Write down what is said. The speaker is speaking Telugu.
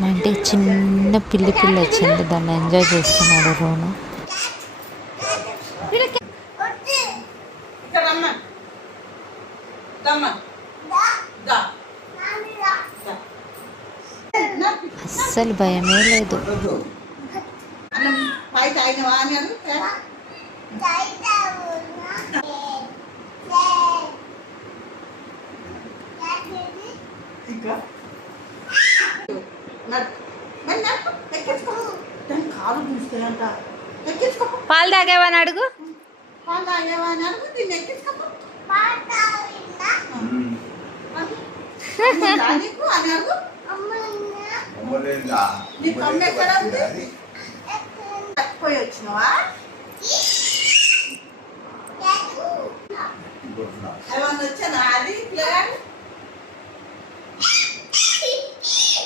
మా ఇంటికి చిన్న పిల్లి వచ్చింది, దాన్ని ఎంజాయ్ చేస్తున్నాడు రోను. అస్సలు భయమే లేదు. పాలు తాగేవని అడుగు. వచ్చినవా వచ్చాను అది